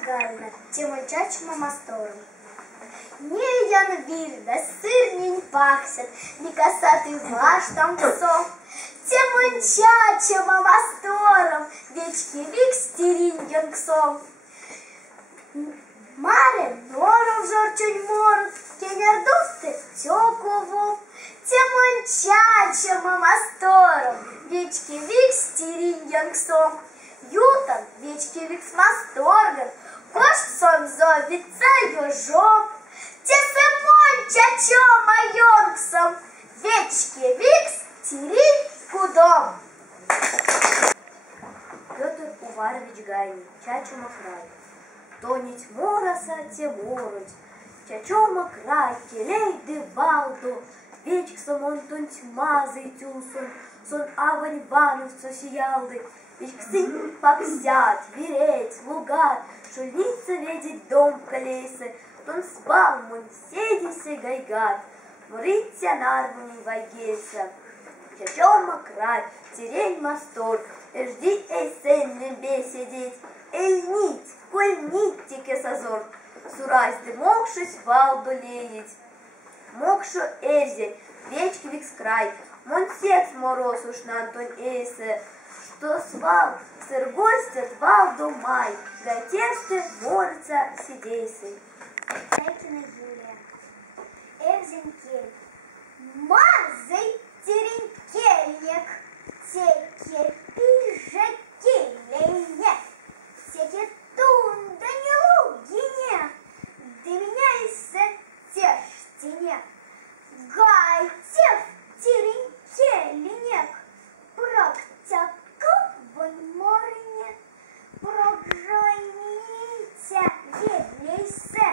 Гальна, тімончачма мастором. Не ян вір, да сир нінь пахсят, не касатый ваш там псов. Тімончачма мастором, вечки вік стерінь псов. Маре норов жорчунь морот, кенярдусти тьокову. Тімончачма мастором, вечки вік стерінь псов. Ютан вечки вік с масторгом, кош сон зовется ежом. Те Симон чачо майонксом, вечки викс тирей кудом. Петр Уварович Гайни, чачума край. Тонить мороса те моруть, чачома край, келей де валду, вечксом он тонть мазый тюсун, сон авань вановцу сиялды. Вечксы поксят, вереть, лугат, шульница видеть дом колесы, тон спал, мон седисе гайгат, мурыця нармуни вайгеса. Чачома край, терень мастор, жди эйсен лембе сидеть, эль нить, коль ниттике созор, сурайсты мокшись валду леять. Мокшу эрзель, вечки викс край, мон секс мороз уж на Антон эйсе, что свал, сыргостят валду май, готешты морца сидейсы. Тайкина Юлия. Эрзенкель. Мазый теренкельник. Теке пижакельник. Теке тунда не лугине. До меня из-за тештине. Гайтев теренкельник. Проктякован морне. Прогжойните ведлейсе.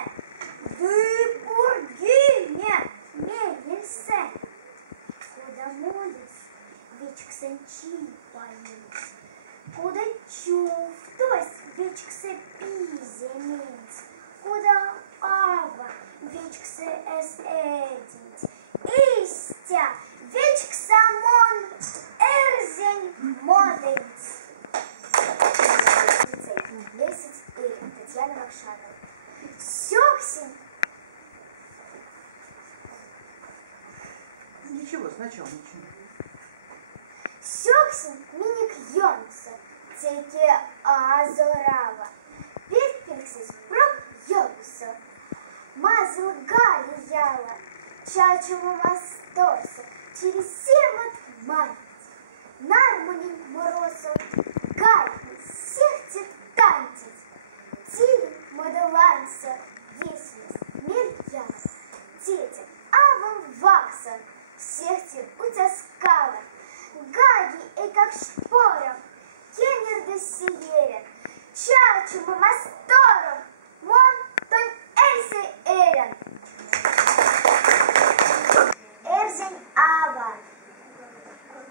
Выпургине медельсе. Куда молись, вечксенчи поить. Куда чув, тось вечксе пиземить. Куда ава, вечксе эсэдить. Истя, вечксамон, эрзень модить. Месяц Ирин, Татьяна Макшанова. Сёксин. Ничего, сначала ничего. Сёксин миник Йонса. Теке Азорава. Пирпирксис прок Йонса. Мазл Гали яла. Чачума мастоса. Через семот мать. Нармунин морозов. Гайни сехтит тантить. Тиль моделанса. Веснес мирьяс. Тетя авам вакса. Сехтит утяскала. Гаги и как шпором. Кенер де сиерен. Чачума мастором. Мон тон эйсе эрен. Эрзень ава.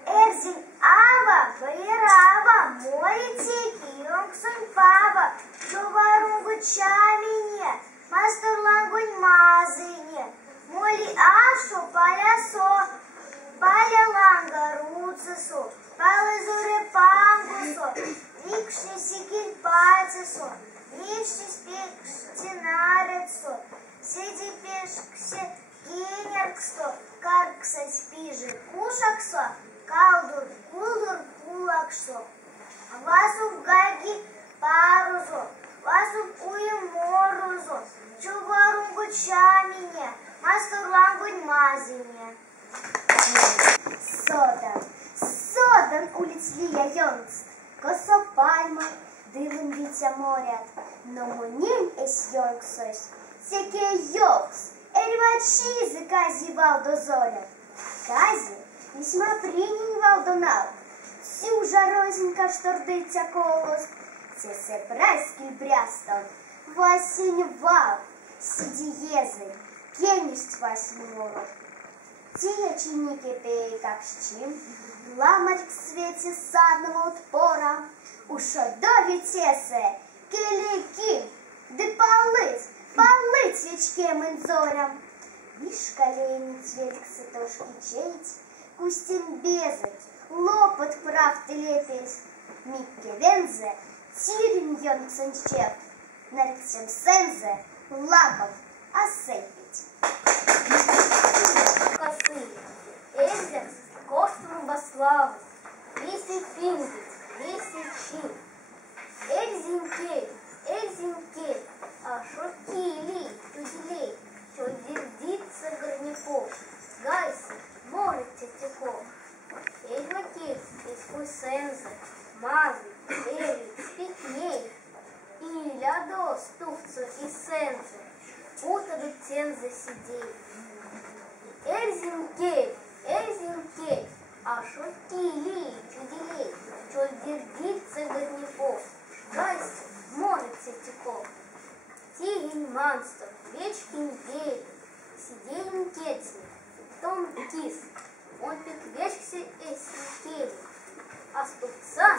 Эрзень ава. Ваерава. Море теки. Йонгсунь пава. Товарунгу чамине. Мастер лагунь мазыне. Моли ашу палясо. Паля ланга руцесо. Палы зуре пангусо. Викши сикиль пальцесо. Викши спекшти нарецо. Сиди пешксе кинерксо. Каркса спижи кушаксо. Калдур кулдур кулаксо. Васу в гаги парузо. Васу уем морузо. Чубарунгу чамине. Мастер лагунь мазине. Содан улиц Лия Йонц, косо пальма, дивим віця морят, но монін ес йонксось, сяке йокс, эрвачизы кази валдозорят. Кази весьма принень валдонал, всю жарозенька штордыця колос, се праскіль брястон, васінь вал, сидієзи, кеність васінь ворот. Тия чиники пей как щим, ламать к свете садного отпора, ушодові тесе, келики, да полыть свечке мэнзорам. Вишь колени цветик сытошки чеять, кустим безать, лопот прав ты лепить, микке вензе, тирень йонксенчет, нарцем сензе лапав, а сепіть. Косы. Эльзерс, костру баславы, висит пингит, висит чин. Эльзинкей, а шокили, тудилей, чё дердится горняков, гайсы, море тетяков. Эльмакей, эскусензе, мазы, эли, спикней, и лядо ступцу и сензе, утаду тензе сидей. Эльзинкей, а шокили, тудилей, чё дердится горняков, гайсы, море тетяков. Тигень манстов, вечкин гей, сиденьем кетни, том кис, он пик вечкси эсикей, а ступца